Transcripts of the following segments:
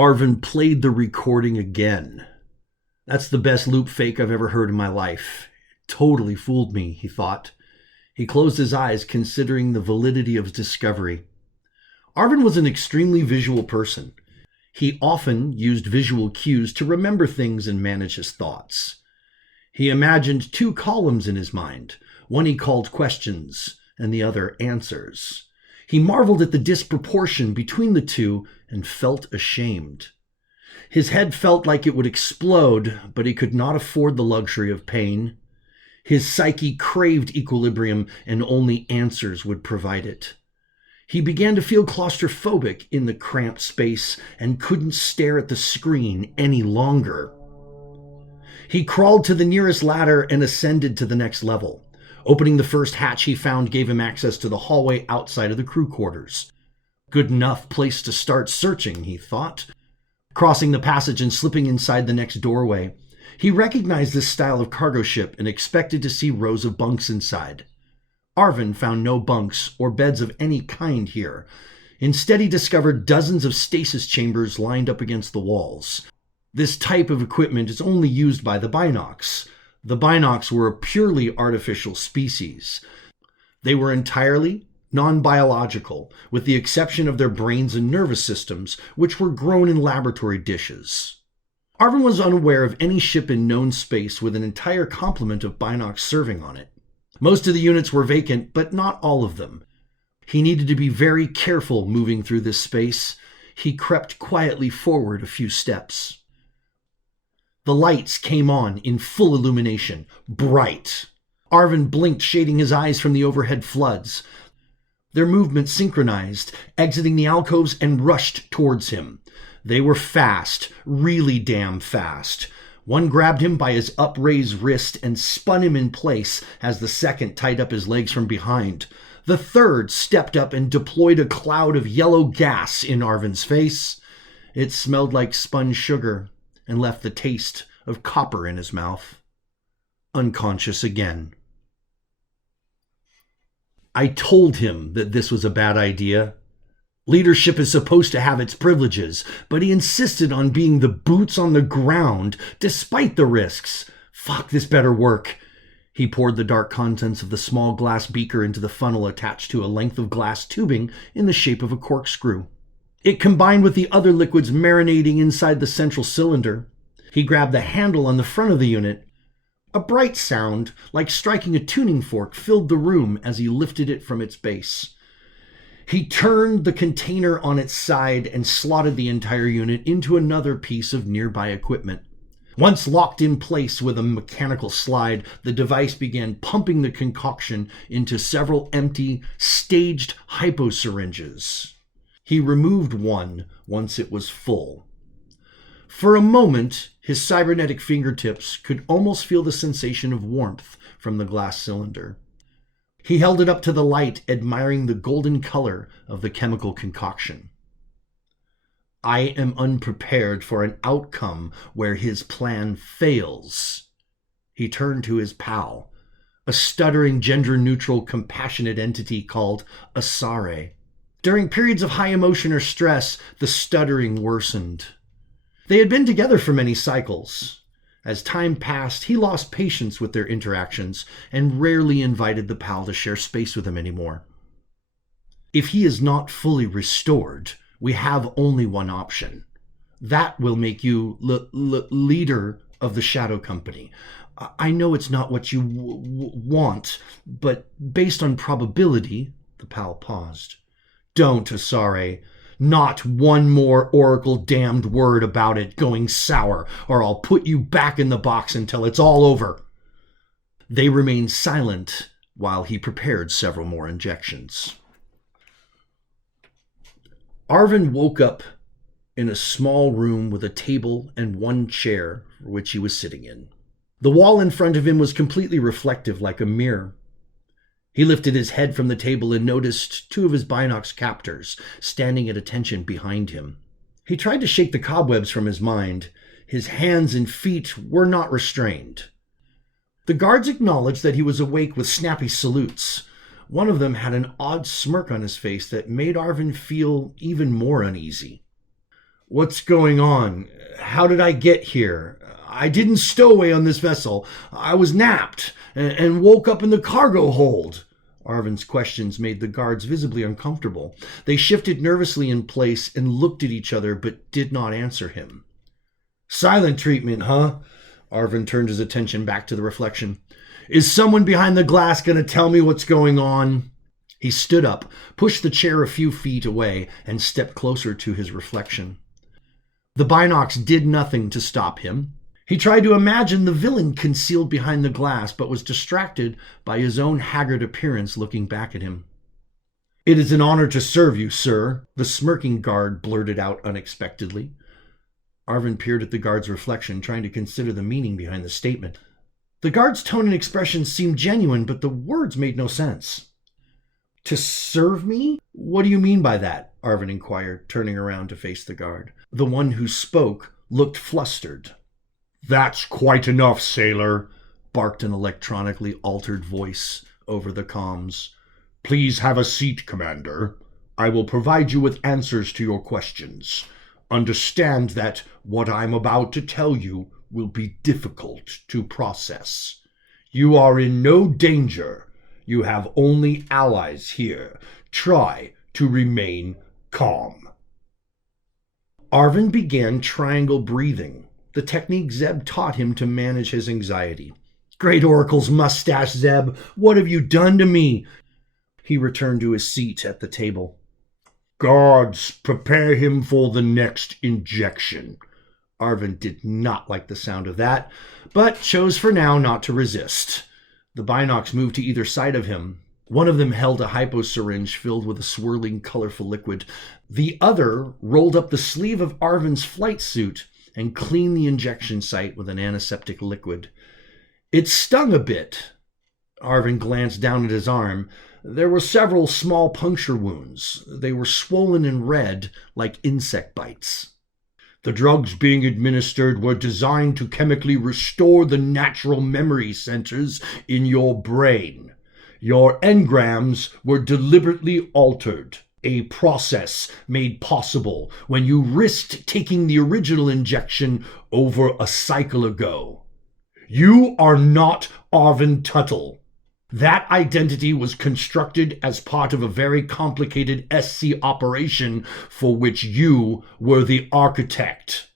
Arven played the recording again. That's the best loop fake I've ever heard in my life. Totally fooled me, he thought. He closed his eyes, considering the validity of his discovery. Arven was an extremely visual person. He often used visual cues to remember things and manage his thoughts. He imagined two columns in his mind. One he called questions, and the other answers. He marveled at the disproportion between the two and felt ashamed. His head felt like it would explode, but he could not afford the luxury of pain. His psyche craved equilibrium, and only answers would provide it. He began to feel claustrophobic in the cramped space and couldn't stare at the screen any longer. He crawled to the nearest ladder and ascended to the next level. Opening the first hatch he found gave him access to the hallway outside of the crew quarters. Good enough place to start searching, he thought. Crossing the passage and slipping inside the next doorway, he recognized this style of cargo ship and expected to see rows of bunks inside. Arven found no bunks or beds of any kind here. Instead, he discovered dozens of stasis chambers lined up against the walls. This type of equipment is only used by the Binocs. The Binocs were a purely artificial species. They were entirely non-biological, with the exception of their brains and nervous systems, which were grown in laboratory dishes. Arven was unaware of any ship in known space with an entire complement of Binocs serving on it. Most of the units were vacant, but not all of them. He needed to be very careful moving through this space. He crept quietly forward a few steps. The lights came on in full illumination, bright. Arven blinked, shading his eyes from the overhead floods. Their movement synchronized, exiting the alcoves and rushed towards him. They were fast, really damn fast. One grabbed him by his upraised wrist and spun him in place as the second tied up his legs from behind. The third stepped up and deployed a cloud of yellow gas in Arven's face. It smelled like spun sugar and left the taste of copper in his mouth. Unconscious again. I told him that this was a bad idea. Leadership is supposed to have its privileges, but he insisted on being the boots on the ground despite the risks. Fuck, this better work. He poured the dark contents of the small glass beaker into the funnel attached to a length of glass tubing in the shape of a corkscrew. It combined with the other liquids marinating inside the central cylinder. He grabbed the handle on the front of the unit. A bright sound, like striking a tuning fork, filled the room as he lifted it from its base. He turned the container on its side and slotted the entire unit into another piece of nearby equipment. Once locked in place with a mechanical slide, the device began pumping the concoction into several empty, staged hyposyringes. He removed one once it was full. For a moment, his cybernetic fingertips could almost feel the sensation of warmth from the glass cylinder. He held it up to the light, admiring the golden color of the chemical concoction. I am unprepared for an outcome where his plan fails. He turned to his pal, a stuttering, gender-neutral, compassionate entity called Asare. During periods of high emotion or stress, the stuttering worsened. They had been together for many cycles. As time passed, he lost patience with their interactions and rarely invited the pal to share space with him anymore. If he is not fully restored, we have only one option. That will make you leader of the Shadow Company. I know it's not what you want, but based on probability, the pal paused. Don't, Asare. Not one more Oracle-damned word about it going sour, or I'll put you back in the box until it's all over. They remained silent while he prepared several more injections. Arven woke up in a small room with a table and one chair for which he was sitting in. The wall in front of him was completely reflective, like a mirror. He lifted his head from the table and noticed two of his Binocs captors standing at attention behind him. He tried to shake the cobwebs from his mind. His hands and feet were not restrained. The guards acknowledged that he was awake with snappy salutes. One of them had an odd smirk on his face that made Arven feel even more uneasy. What's going on? How did I get here? I didn't stow away on this vessel. I was napped and woke up in the cargo hold. Arven's questions made the guards visibly uncomfortable. They shifted nervously in place and looked at each other, but did not answer him. Silent treatment, huh? Arven turned his attention back to the reflection. Is someone behind the glass going to tell me what's going on? He stood up, pushed the chair a few feet away, and stepped closer to his reflection. The binocs did nothing to stop him. He tried to imagine the villain concealed behind the glass, but was distracted by his own haggard appearance looking back at him. It is an honor to serve you, sir, the smirking guard blurted out unexpectedly. Arven peered at the guard's reflection, trying to consider the meaning behind the statement. The guard's tone and expression seemed genuine, but the words made no sense. To serve me? What do you mean by that? Arven inquired, turning around to face the guard. The one who spoke looked flustered. That's quite enough, sailor, barked an electronically altered voice over the comms. Please have a seat, Commander. I will provide you with answers to your questions. Understand that what I'm about to tell you will be difficult to process. You are in no danger. You have only allies here. Try to remain calm. Arven began triangle breathing, the technique Zeb taught him to manage his anxiety. Great Oracle's mustache, Zeb, what have you done to me? He returned to his seat at the table. Guards, prepare him for the next injection. Arven did not like the sound of that, but chose for now not to resist. The binocs moved to either side of him. One of them held a hyposyringe filled with a swirling, colorful liquid. The other rolled up the sleeve of Arven's flight suit and cleaned the injection site with an antiseptic liquid. It stung a bit. Arven glanced down at his arm. There were several small puncture wounds. They were swollen and red, like insect bites. The drugs being administered were designed to chemically restore the natural memory centers in your brain. Your engrams were deliberately altered, a process made possible when you risked taking the original injection over a cycle ago. You are not Arven Tuttle. That identity was constructed as part of a very complicated SC operation for which you were the architect.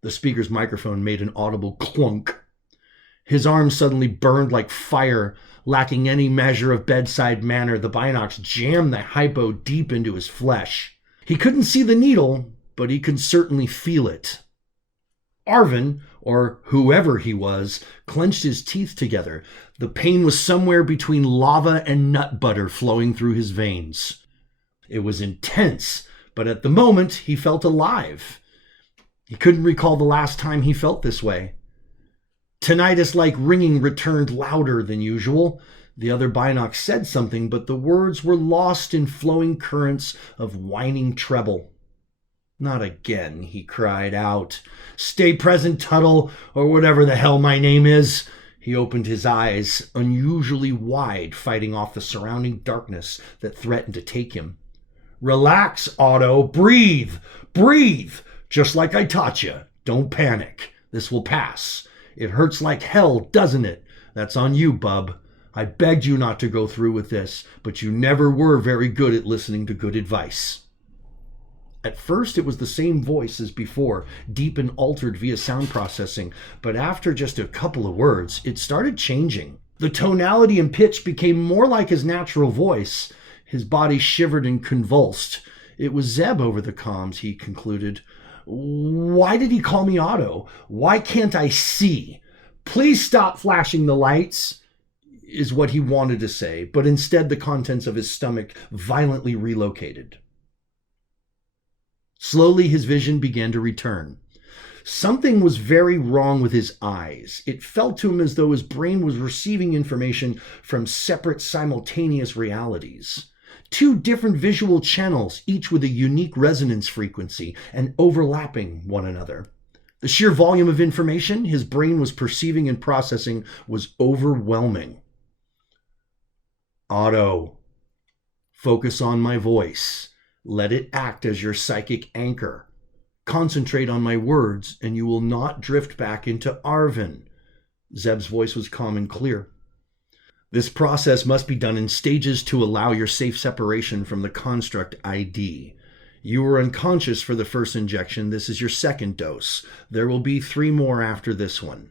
The speaker's microphone made an audible clunk. His arm suddenly burned like fire. Lacking any measure of bedside manner, the binocs jammed the hypo deep into his flesh. He couldn't see the needle, but he could certainly feel it. Arven, or whoever he was, clenched his teeth together. The pain was somewhere between lava and nut butter flowing through his veins. It was intense, but at the moment he felt alive. He couldn't recall the last time he felt this way. Tinnitus-like ringing returned louder than usual. The other binocs said something, but the words were lost in flowing currents of whining treble. Not again, he cried out. Stay present, Tuttle, or whatever the hell my name is. He opened his eyes, unusually wide, fighting off the surrounding darkness that threatened to take him. Relax, Otto. Breathe. Breathe. Just like I taught you. Don't panic. This will pass. It hurts like hell, doesn't it? That's on you, bub. I begged you not to go through with this, but you never were very good at listening to good advice. At first, it was the same voice as before, deep and altered via sound processing, but after just a couple of words, it started changing. The tonality and pitch became more like his natural voice. His body shivered and convulsed. It was Zeb over the comms, he concluded. Why did he call me Otto? Why can't I see? Please stop flashing the lights, is what he wanted to say, but instead the contents of his stomach violently relocated. Slowly his vision began to return. Something was very wrong with his eyes. It felt to him as though his brain was receiving information from separate simultaneous realities. Two different visual channels, each with a unique resonance frequency and overlapping one another. The sheer volume of information his brain was perceiving and processing was overwhelming. Otto, focus on my voice. Let it act as your psychic anchor. Concentrate on my words, and you will not drift back into Arven. Zeb's voice was calm and clear. This process must be done in stages to allow your safe separation from the construct ID. You were unconscious for the first injection. This is your second dose. There will be 3 more after this one.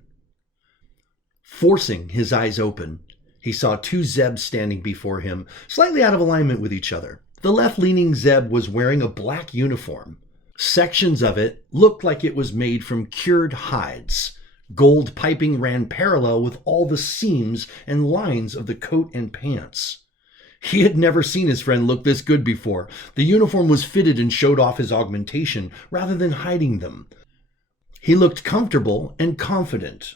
Forcing his eyes open, he saw 2 Zebs standing before him, slightly out of alignment with each other. The left-leaning Zeb was wearing a black uniform. Sections of it looked like it was made from cured hides. Gold piping ran parallel with all the seams and lines of the coat and pants. He had never seen his friend look this good before. The uniform was fitted and showed off his augmentation rather than hiding them. He looked comfortable and confident.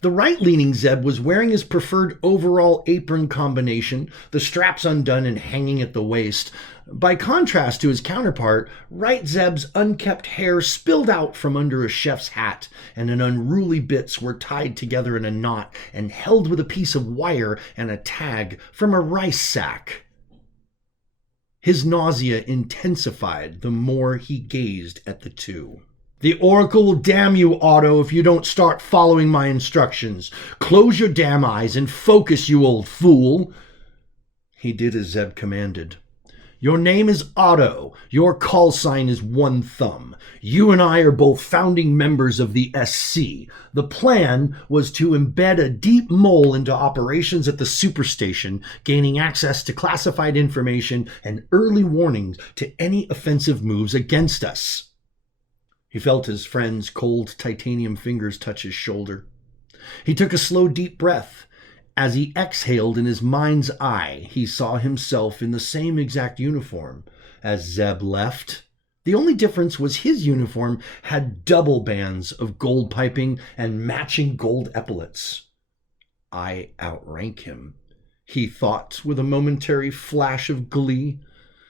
The right-leaning Zeb was wearing his preferred overall apron combination, the straps undone and hanging at the waist. By contrast to his counterpart, right Zeb's unkempt hair spilled out from under a chef's hat, and an unruly bits were tied together in a knot and held with a piece of wire and a tag from a rice sack. His nausea intensified the more he gazed at the 2. The Oracle will damn you, Otto, if you don't start following my instructions. Close your damn eyes and focus, you old fool. He did as Zeb commanded. Your name is Otto. Your call sign is One Thumb. You and I are both founding members of the SC. The plan was to embed a deep mole into operations at the superstation, gaining access to classified information and early warnings to any offensive moves against us. He felt his friend's cold titanium fingers touch his shoulder. He took a slow, deep breath. As he exhaled, in his mind's eye, he saw himself in the same exact uniform as Zeb left. The only difference was his uniform had double bands of gold piping and matching gold epaulets. I outrank him, he thought with a momentary flash of glee.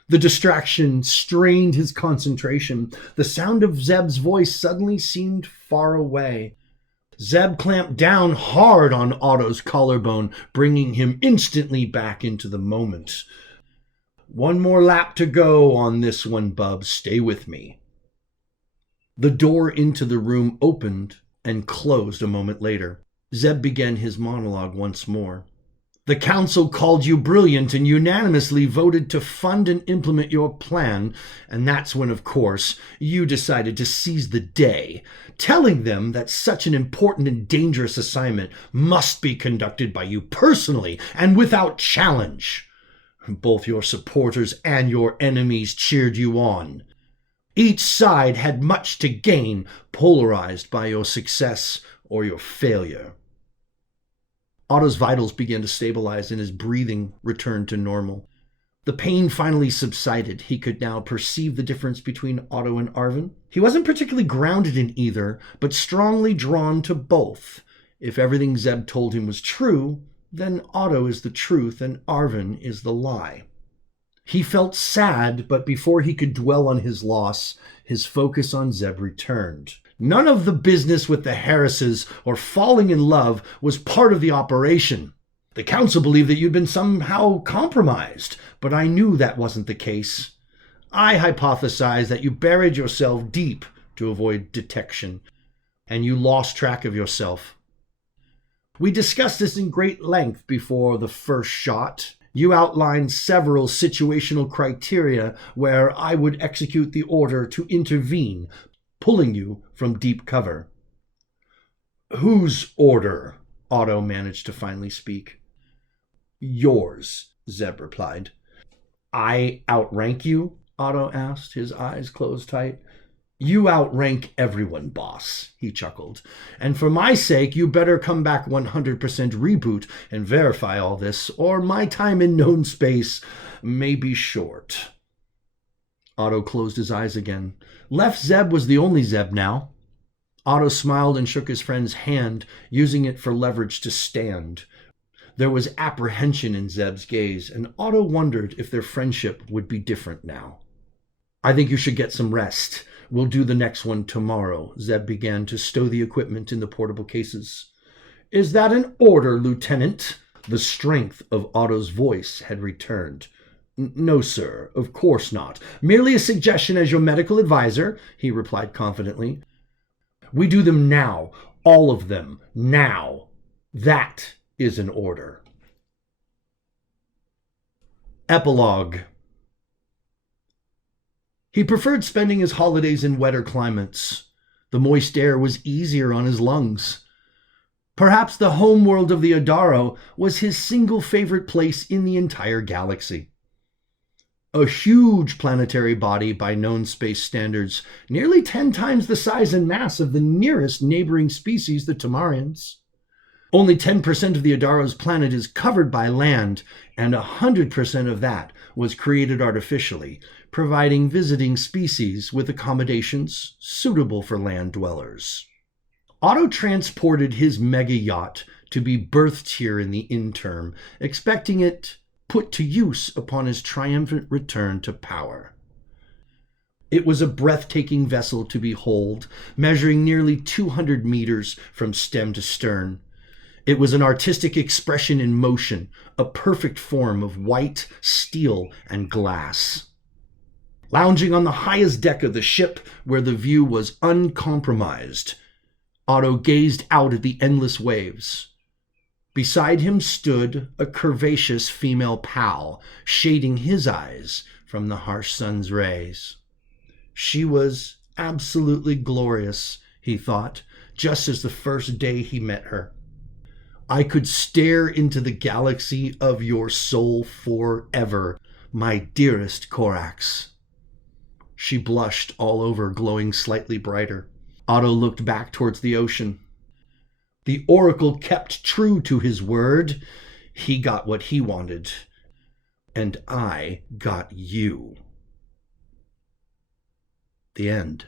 The distraction strained his concentration. The sound of Zeb's voice suddenly seemed far away. Zeb clamped down hard on Otto's collarbone, bringing him instantly back into the moment. One more lap to go on this one, bub. Stay with me. The door into the room opened and closed a moment later. Zeb began his monologue once more. The council called you brilliant and unanimously voted to fund and implement your plan, and that's when, of course, you decided to seize the day, telling them that such an important and dangerous assignment must be conducted by you personally and without challenge. Both your supporters and your enemies cheered you on. Each side had much to gain, polarized by your success or your failure. Otto's vitals began to stabilize and his breathing returned to normal. The pain finally subsided. He could now perceive the difference between Otto and Arven. He wasn't particularly grounded in either, but strongly drawn to both. If everything Zeb told him was true, then Otto is the truth and Arven is the lie. He felt sad, but before he could dwell on his loss, his focus on Zeb returned. None of the business with the Harrises or falling in love was part of the operation. The council believed that you'd been somehow compromised, but I knew that wasn't the case. I hypothesized that you buried yourself deep to avoid detection, and you lost track of yourself. We discussed this in great length before the first shot. You outlined several situational criteria where I would execute the order to intervene, pulling you from deep cover. Whose order? Otto managed to finally speak. Yours, Zeb replied. I outrank you? Otto asked, his eyes closed tight. You outrank everyone, boss, he chuckled. And for my sake, you better come back 100% reboot and verify all this, or my time in known space may be short. Otto closed his eyes again. Left Zeb was the only Zeb now. Otto smiled and shook his friend's hand, using it for leverage to stand. There was apprehension in Zeb's gaze, and Otto wondered if their friendship would be different now. I think you should get some rest. We'll do the next one tomorrow. Zeb began to stow the equipment in the portable cases. Is that an order, Lieutenant? The strength of Otto's voice had returned. No, sir, of course not. Merely a suggestion as your medical advisor, he replied confidently. We do them now. All of them. Now. That is an order. Epilogue. He preferred spending his holidays in wetter climates. The moist air was easier on his lungs. Perhaps the home world of the Adaro was his single favorite place in the entire galaxy. A huge planetary body by known space standards, nearly 10 times the size and mass of the nearest neighboring species, the Tamarians. Only 10% of the Adaro's planet is covered by land, and 100% of that was created artificially, providing visiting species with accommodations suitable for land dwellers. Otto transported his mega yacht to be berthed here in the interim, expecting it put to use upon his triumphant return to power. It was a breathtaking vessel to behold, measuring nearly 200 meters from stem to stern. It was an artistic expression in motion, a perfect form of white, steel, and glass. Lounging on the highest deck of the ship, where the view was uncompromised, Otto gazed out at the endless waves. Beside him stood a curvaceous female pal, shading his eyes from the harsh sun's rays. She was absolutely glorious, he thought, just as the first day he met her. I could stare into the galaxy of your soul forever, my dearest Corax. She blushed all over, glowing slightly brighter. Otto looked back towards the ocean. The Oracle kept true to his word. He got what he wanted, and I got you. The end.